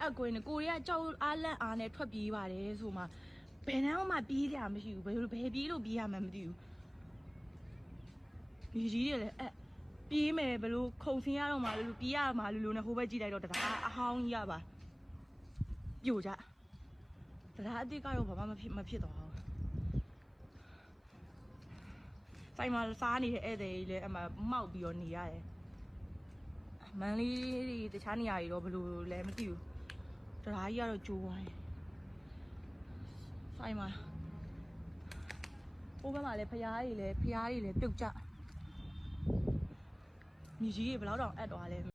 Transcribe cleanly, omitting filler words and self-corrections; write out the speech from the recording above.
အဲ့ကိုင်းကိုရီးယားကြောက်အားလက်အားနဲ့ထွက်ပြေးပါတယ်ဆိုမှဘယ်နှမ်းမှပြေးကြမရှိဘူးဘယ်ပြေးလို့ပြေးရမှန်းမသိဘူးဒီကြီးတွေလည်းအဲ့ပြေးမယ်ဘလို့ခုံဆင်းရတော့မှလို့ပြေးရမှာလို့နဲ့ဟိုဘက်ကြည့်လိုက်တော့တရားအဟောင်းကြီးရပါပြိုကြတရားအစ်စ်ကတော့ဘာမှမဖြစ်တော့ဘူးဆိုင်မှာစားနေတဲ့ဧည့်သည်ကြီးလည်းအမှမောက်ပြီးတော့နေရတယ်မန်လေးတွေတခြားနေရာတွေတော့ဘယ်လိုလဲမသိဘူးတရားကြီးကတော့ကျိုးသွားတယ်ဆိုင်မှာဟိုဘက်မှာလည်းဖျားတွေလည်းပြုတ်ကြမြေကြီးတွေဘယ်လောက်တောင်အပ်သွားလဲ